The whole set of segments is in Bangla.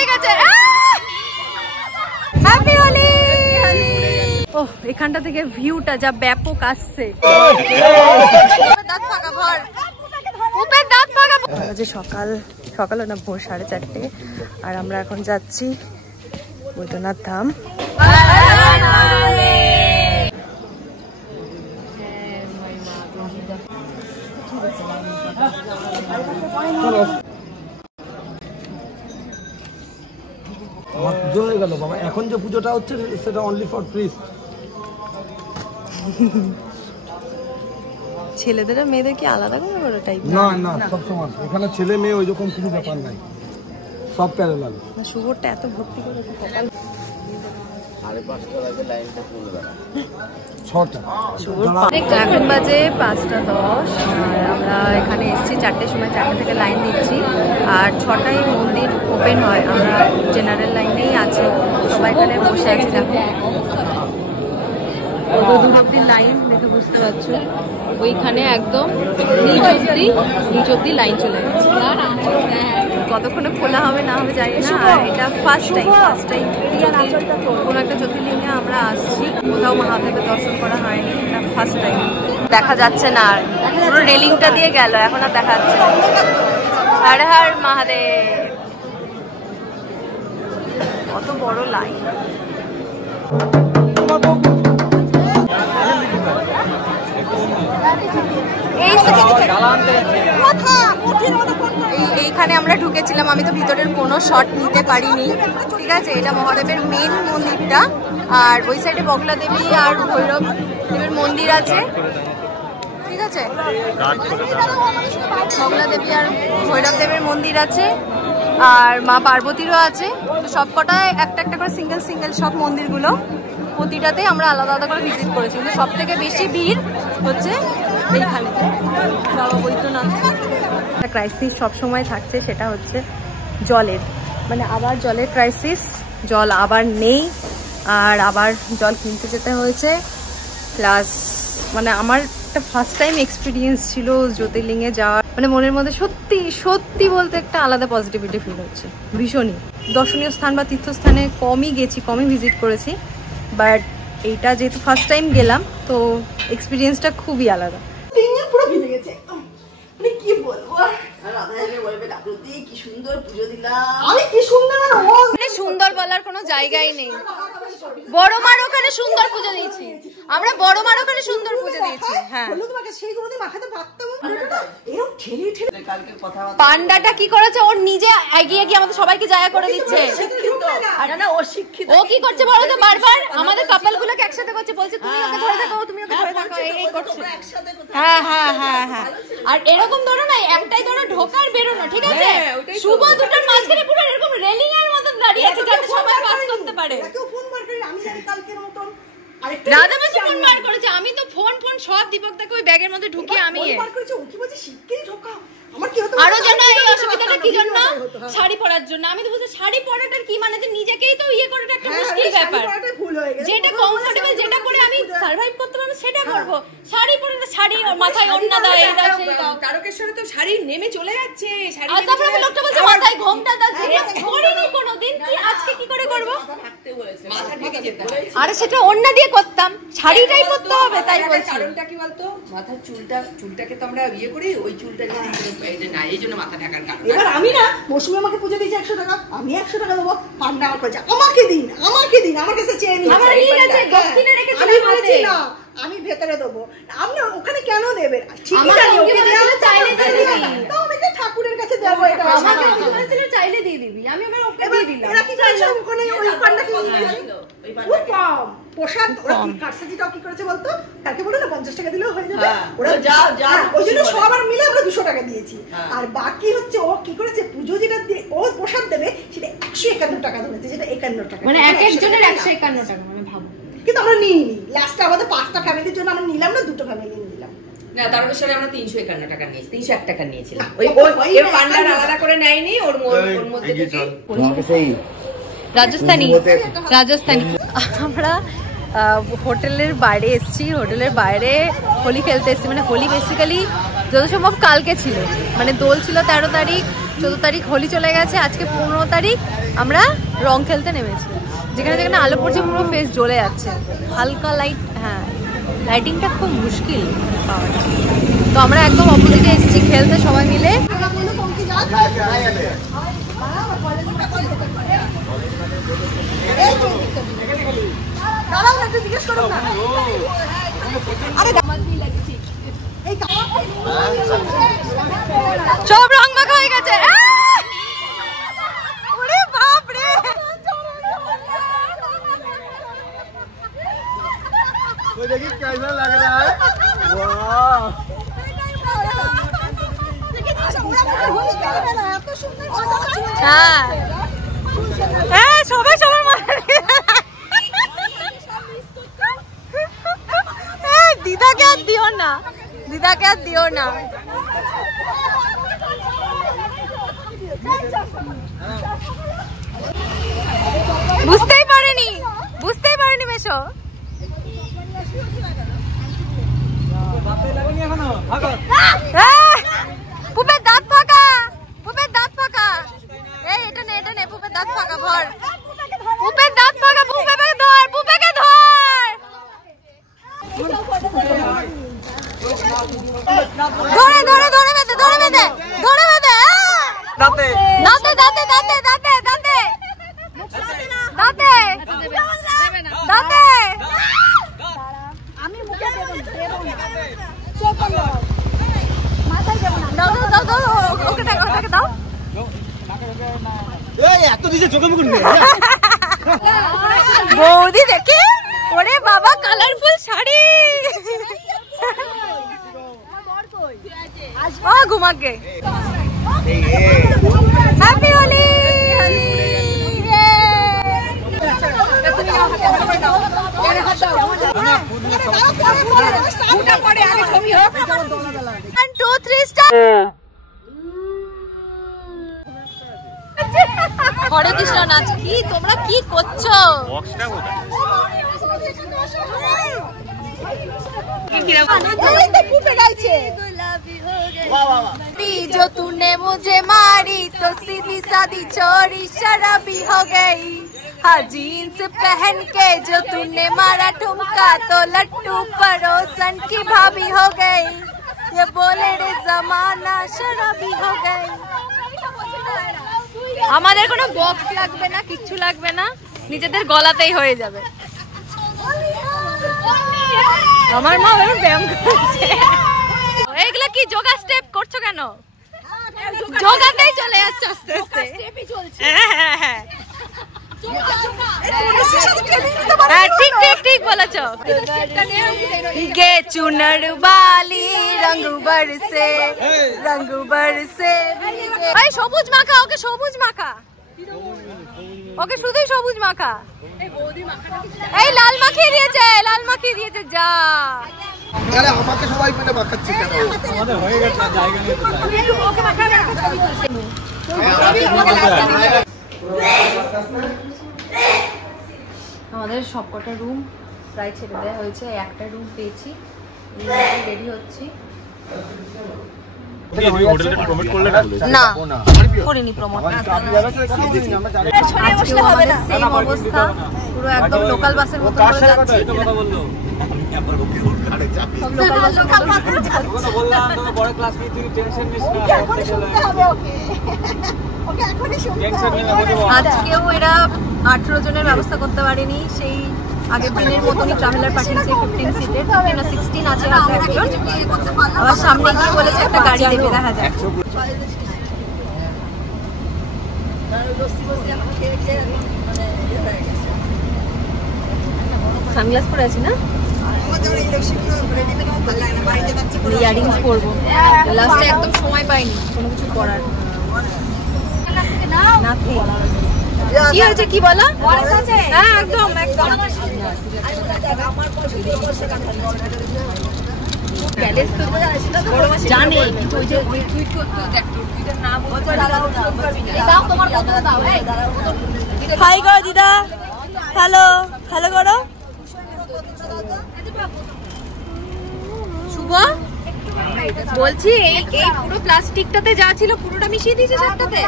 হয়ে গেছে। হ্যাপি হোলি। ওহ, এখানটা থেকে ভিউটা যা ব্যাপক আসছে। সকাল সকাল না ভোর 4:30 আর আমরা এখন যাচ্ছি বৈদ্যনাথ ধাম। পুজো হয়ে গেল বাবা, এখন যে পুজোটা হচ্ছে সেটা অনলি ফর প্রিস্ট। ছেলেদের আর মেয়েদের কি আলাদা করে টাইপ? না না, সব সমান। এখানে ছেলে মেয়ে ওই রকম কোনো ব্যাপার নাই, সব প্যারালাল। শুভরটা এত ভর্তি করে সকাল 6টা, এখন বাজে 5:10 আর আমরা এখানে এসেছি 4টের সময়। 4টে থেকে লাইন দিচ্ছি আর 6টায় মন্দির ওপেন হয়। আমরা জেনারেল লাইনেই আছি, সবাই এখানে বসে আছি। দেখো কত দূর অব্দি লাইন, দেখে বুঝতে পারছো। ওইখানে একদম নিচ অব্দি লাইন চলে গেছে। কতক্ষণে খোলা হবে না হবে জানি না। আর এটা ফার্স্ট টাইম কোনো একটা জ্যোতির্লিঙ্গে আমরা আসছি, কোথাও মহাদেবের দর্শন করা হয়নি, এটা ফার্স্ট টাইম। দেখা যাচ্ছে না, আর পুরো রেলিংটা দিয়ে গেল, এখন আর দেখা যাচ্ছে না। হর হর মহাদেব। কত বড় লাইন। এইখানে আমরা ঢুকেছিলাম, আমি তো ভিতরের কোনো শট নিতে পারিনি। ঠিক আছে, এটা মহাদেবের মেন মন্দিরটা। আর ওই সাইডে বগলা দেবী আর ভৈরব দেবের মন্দির আছে। ঠিক আছে, বগলা দেবী আর ভৈরব দেবের মন্দির আছে, আর মা পার্বতীরও আছে। তো সব কটায় একটা একটা করে সিঙ্গেল সিঙ্গেল সব মন্দিরগুলো, প্রতিটাতে আমরা আলাদা আলাদা করে ভিজিট করেছি। কিন্তু সব থেকে বেশি ভিড় হচ্ছে এইখানে বাবা বৈদ্যনাথ। ক্রাইসিস সবসময় থাকছে, সেটা হচ্ছে জলের, মানে আবার জলের ক্রাইসিস। জল আবার নেই, আর আবার জল কিনতে যেতে হয়েছে। প্লাস মানে আমার একটা ফার্স্ট টাইম এক্সপিরিয়েন্স ছিল জ্যোতির্লিঙ্গে যাওয়ার। মানে মনের মধ্যে সত্যি সত্যি বলতে একটা আলাদা পজিটিভিটি ফিল হচ্ছে ভীষণই। দর্শনীয় স্থান বা তীর্থস্থানে কমই গেছি, কমই ভিজিট করেছি, বাট এইটা যেহেতু ফার্স্ট টাইম গেলাম তো এক্সপিরিয়েন্সটা খুবই আলাদা। পুরো ভিজে গেছে, মানে কি বলবো। কি সুন্দর পুজো দিলাম আমি, কি সুন্দর। মানে সুন্দর বলার কোনো জায়গাই নেই। বড় মার ওখানে সুন্দর পুজো দিয়েছি আমরা, বড় মার ওখানে সুন্দর পুজো দিয়েছি। হ্যাঁ, পান্ডাটা কি করেছে, ওর নিজে এগিয়ে গিয়ে আমাদের সবাইকে জায়গা করে দিচ্ছে। ও কি করছে বলো তো, বারবার আমাদের কাপল গুলোকে একসাথে করছে, বলছে তুমি ওকে ধরে থাকো, তুমি ওকে ধরে থাকো, এই করছে। হ্যাঁ হ্যাঁ হ্যাঁ হ্যাঁ, আর এরকম ধরো না, একটাই ধরো ঢোকার বেরোনো। ঠিক আছে, শুভ দুটোর মাঝখানে পুরো এরকম রেলিং এর মতন দাঁড়িয়ে আছে, যাতে সবাই পাস করতে পারে। রাধাবাসী ফোন বার করেছে, আমি তো ফোন সব দীপকদাকে ওই ব্যাগের মধ্যে ঢুকিয়ে আমি আরো জন্য এই অসুবিধাটা কি জন্য, শাড়ি পরার জন্য। আমি তো বুঝি শাড়ি পরাটার কি মানে, যে নিজেকেই তো ইয়ে করাটা একটা মুশকিল ব্যাপার। যেটা কমফোর্টেবল, যেটা পরে আমি সার্ভাইভ করতে পারবো সেটা করবো। শাড়ি পরে না, শাড়ি মাথায় ওড়না দাও, এই দাও সেই দাও। তারকেশ্বরে তো শাড়ি নেমে চলে যাচ্ছে, শাড়ি আর তারপরে লোকটা বলছে মাথায় ঘোমটা দাও, যেটা করিনি কোনোদিন, কি আজকে কি করে করব। থাকতে বলেছে, মাথা ঢেকে যেতে। আরে সেটা ওড়না দিয়ে করতাম, শাড়িটাই করতে হবে, তাই বলছি। কারণটা কি বলতো, মাথার চুলটাকে তো আমরা ইয়ে করি, ওই চুলটাকে না, এই জন্য মাথা ঢাকার কারণ। এবার আমি না, মৌসুমি আমাকে পুজো দিয়েছে 100 টাকা, আমি 100 টাকা দেবো। পান্ডা আমার কাছে আমাকে দিন, আমার কাছে চেয়ে নিন। আমার নিয়ে গেছে, দক্ষিণে রেখেছি, আমি বলেছি না আমি ভেতরে দেবো, আপনি ওখানে কেন দেবেন? ঠিকই জানি ওকে দেওয়া চাইলে দিয়ে দিবি, তো আমি তো ঠাকুরের কাছে দেবো। এটা আমাকে বলেছিল চাইলে দিয়ে দিবি, আমি আবার ওকে দিয়ে দিলাম। এরা কি চাইছে ওখানে ওই পান্ডাকে নিয়ে যাবে? খুব কম প্রসাদ। ওরা কি কারসাজিটাও কি করেছে বলতো, কালকে বলে না 50 টাকা দিলেও হয়ে যাবে, ওরা যা ওই জন্য সবার মিলে আমরা 200 টাকা দিয়েছি। আর বাকি হচ্ছে ও কি করেছে, পুজো যেটা ও প্রসাদ দেবে সেটা 151 টাকা ধরেছে, যেটা 51 টাকা, মানে এক একজনের 151 টাকা, মানে ভাবো। কিন্তু আমরা নিইনি, লাস্টে আমাদের 5টা ফ্যামিলির জন্য আমরা নিলাম না, 2টো ফ্যামিলি নিলাম। না, তারকেশ্বরে আমরা 351 টাকা নিয়েছি, 301 টাকা নিয়েছিলাম। ওই পান্ডার আলাদা করে নেয়নি, ওর মধ্যে থেকে রাজস্থানী। আমরা হোটেলের বাইরে এসেছি, হোটেলের বাইরে হোলি খেলতে এসেছি। মানে হোলি বেসিক্যালি যত সম্ভব কালকে ছিল, মানে দোল ছিল 13 তারিখ, 14 তারিখ হোলি চলে গেছে, আজকে 15 তারিখ আমরা রং খেলতে নেমেছি। যেখানে যেখানে আলো পড়ছে পুরো ফেস জ্বলে যাচ্ছে, হালকা লাইট। হ্যাঁ, লাইটিংটা খুব মুশকিল পাওয়া যায়। তো আমরা একদম অপোজিটে এসেছি খেলতে সবাই মিলে। সব রং মাখা হয়ে গেছে। देखिए कैसा लग रहा है। वाह হ্যাঁ, সবাই সবার মাথা দিদাকে আর দিও না, দিদাকে আর দিও না। বুঝতেই পারেনি বেশো। পুপের দাঁত ফাঁকা, পুপের দাঁত ফাঁকা। এই এটা নে পুপের দাঁত ফাঁকা, ভর পুপের দাঁত ফাঁকা। পুপেকে ধর, পুপেকে ধর। ধরে ধরে ধরে বেঁধে, ধরে বেঁধে, ধরে বেঁধে। দাঁতে দাঁতে দাঁতে দাঁতে দাঁতে দাঁতে দাঁতে দাঁতে। আমি মুখে দেব না, চোখ বন্ধ, মাথায় দেব না। দাও দাও দাও, ওকে দাও, ওকে দাও। এই এত দিছে চোখে মুখ নেই। বৌদি দেখে, ওরে বাবা কালারফুল শাড়ি। ও ঘুমাকে হ্যাপি হোলি। হরে কৃষ্ণ নাচ। কি তোমরা কি করছো? जो तूने मुझे मारी तो सीधी सादी छोरी शराबी हो गई। हाँ जीन्स पहन के जो तूने मारा ठुमका तो लट्टू पड़ोसन की भाभी हो गई। ये बोले रे जमाना शराबी हो गई। আমাদের কোনো বক্স লাগবে না, কিচ্ছু লাগবে না, নিজেদের গলাতেই হয়ে যাবে। আমার মা ওরকম ব্যায়াম করছে। এইগুলো কি যোগা স্টেপ করছো কেন? যোগাতেই চলে যাচ্ছে আস্তে আস্তে। হ্যাঁ হ্যাঁ ঠিক ঠিক ঠিক বলেছো। गे चुनर वाली रंग बरसे, रंग बरसे। এই সবুজ মাখা, ওকে সবুজ মাখা, ওকে শুধুই সবুজ মাখা। এই লাল মাখিয়ে দিয়েছে, লাল মাখিয়ে দিয়েছে। যা আরে আমাকে সবাই মিলে মাখাচ্ছে কেন? আমাদের হয়ে গেছে জায়গা নিয়ে তো ওকে মাখাবে। আমাদের সবকটা রুম প্রায় ছেড়ে দেওয়া হয়েছে, একটা রুম পেয়েছি, রেডি হচ্ছি। না করিনি প্রমোট। আজকেও আমাদের সেম অবস্থা, পুরো একদম লোকাল বাসের মতো করে যাচ্ছি। আজকেও এরা 18 জনের ব্যবস্থা করতে পারেনি, সেই আগের দিনের মতনই ট্রাভেলার পাঠিয়েছে 15 সিটের, 16 আছে হাতে একজন। আবার সামনে গিয়ে বলেছে একটা গাড়ি দেবে, দেখা যায়। সানগ্লাস পরে আছি না, ইয়ারিংস পরবো। লাস্টে একদম সময় পাইনি কোনো কিছু করার। কি হয়েছে কি বলো? হ্যাঁ একদম একদম। জানে হাই গো দিদা, হ্যালো হ্যালো করো। শুভ বলছি এই পুরো প্লাস্টিকটাতে যা ছিল পুরোটা মিশিয়ে দিয়েছে সাতটাতে।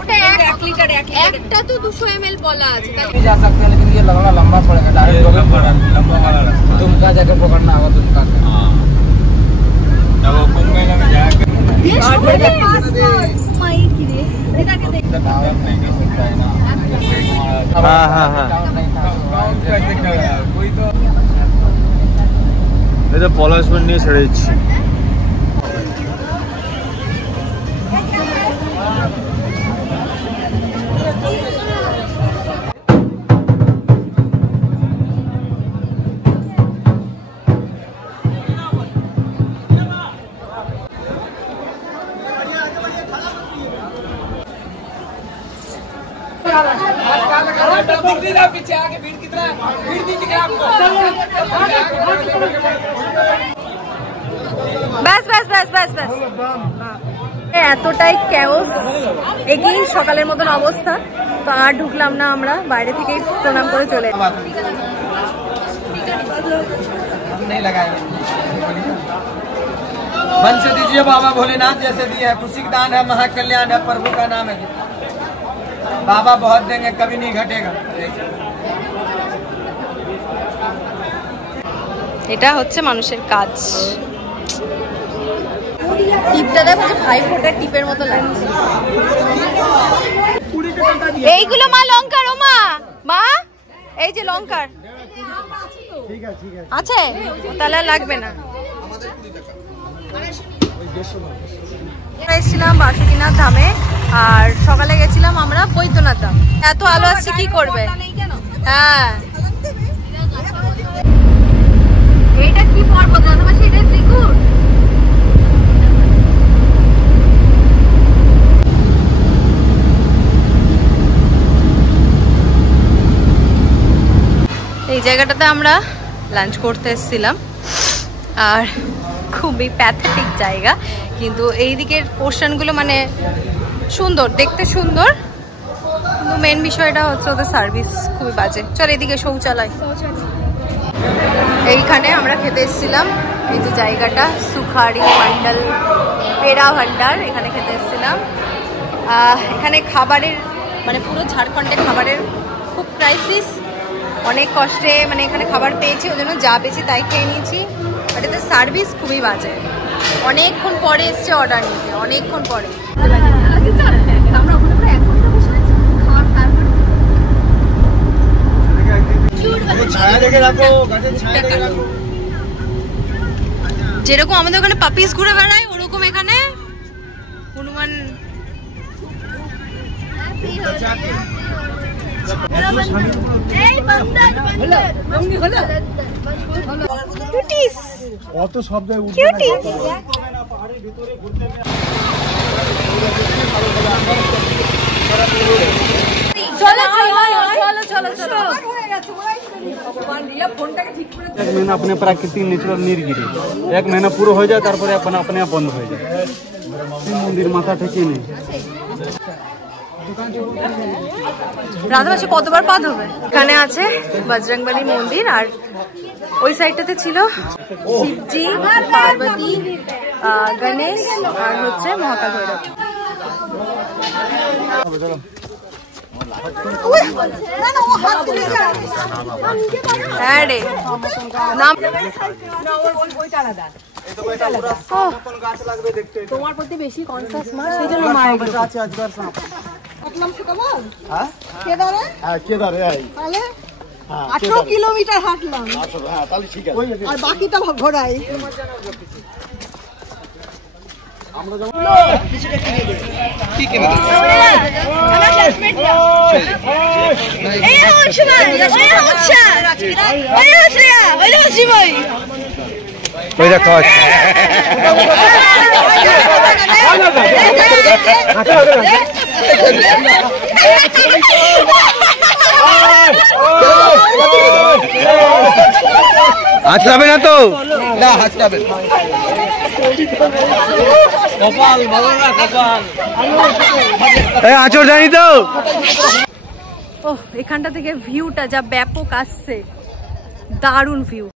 ওটা 1 লিটার একটা তো 200 ml বলা আছে। जा सकते हैं लेकिन ये लगना लंबा पड़ेगा। डायरेक्ट लंबा वाला रास्ता तुमका जाके पकड़ना होगा तुमका। हाँ जब वो कुंभ मेला में जाके ये छोटे पास माई की रे देखा के देख टावर नहीं कर सकता है ना। हां हां हां कैसे करेगा कोई तो ये तो पॉलिशमेंट नहीं छड़ेছি। पीछे आगे भीड़ कितना भीड़ दिख रहा आपको। बस बस बस बस बस এতটাই ক্যাওস এগেইন সকালের মতন অবস্থা। তো আর ঢুকলাম না, আমরা বাইরে থেকেই প্রণাম করে চলে नहीं लगाएंगे। मन से दीजिए बाबा भोलेनाथ जैसे दिए है। खुशी का दान है, महाकल्याण है, प्रभु का नाम है। बाबा बहुत देंगे, कभी नहीं घटेगा। এটা হচ্ছে মানুষের কাজ। টিপটা দেখো, ভাই ফোটার টিপের মতো লাগছে। এইগুলো মা লঙ্কার, ও মা মা এই যে লঙ্কার আছে, তাহলে লাগবে না। এসেছিলাম বাসুকিনাথ ধামে আর সকালে গেছিলাম আমরা বৈদ্যনাথ ধাম। এত আলো আসছে কি করবে। হ্যাঁ এইটা কি পর্বত, এটা ত্রিকুট। এই জায়গাটাতে আমরা লাঞ্চ করতে এসেছিলাম আর খুবই প্যাথেটিক জায়গা, কিন্তু এই দিকের পোর্শনগুলো মানে সুন্দর, দেখতে সুন্দর, কিন্তু মেন বিষয়টা হচ্ছে ওদের সার্ভিস খুবই বাজে। চল এদিকে শৌচালয়, এইখানে আমরা খেতে এসেছিলাম। এই যে জায়গাটা সুখারি মন্ডল পেড়া ভান্ডার, এখানে খেতে এসেছিলাম। এখানে খাবারের মানে পুরো ঝাড়খণ্ডে খাবারের খুব ক্রাইসিস, অনেক কষ্টে মানে এখানে খাবার পেয়েছি, ওই জন্য যা পেয়েছি তাই খেয়ে নিয়েছি। বাট এতে সার্ভিস খুবই বাজে। অনেকক্ষণ পরে এসছে অর্ডার নিতে, অনেকক্ষণ পরে। যেরকম আমাদের ওখানে পাপিস ঘুরে বেড়ায় ওরকম এখানে হনুমান। অত শব্দ চলো চলো চলো চলো। एक महीना अपने प्राकृतिक नेचुरल नीर गिरी, एक महीना पूरा हो जाए तारपरे अपने अपने आप बंद हो जाए। मंदिर माथा ठेके नहीं। রাধামাসে কতবার পা ধরবে। এখানে আছে বজরংবলী মন্দির আর ওই সাইডটাতে ছিল শিবজি, পার্বতী, গণেশ আর হচ্ছে মহাকাল ভৈরব। হ্যাঁ রে নাম তোমার প্রতি বেশি কনসাস মা, সেই জন্য মায়ের তাহলে 18 কিলোমিটার হাঁটলাম আর বাকিটা ঘোরাই। हाथ जाबे ना तो ना हाथ जाबे कपाल ভালো না কপাল এই আচর জানি তো। ওহ এখানটা থেকে ভিউটা যা ব্যাপক আসছে, দারুণ ভিউ।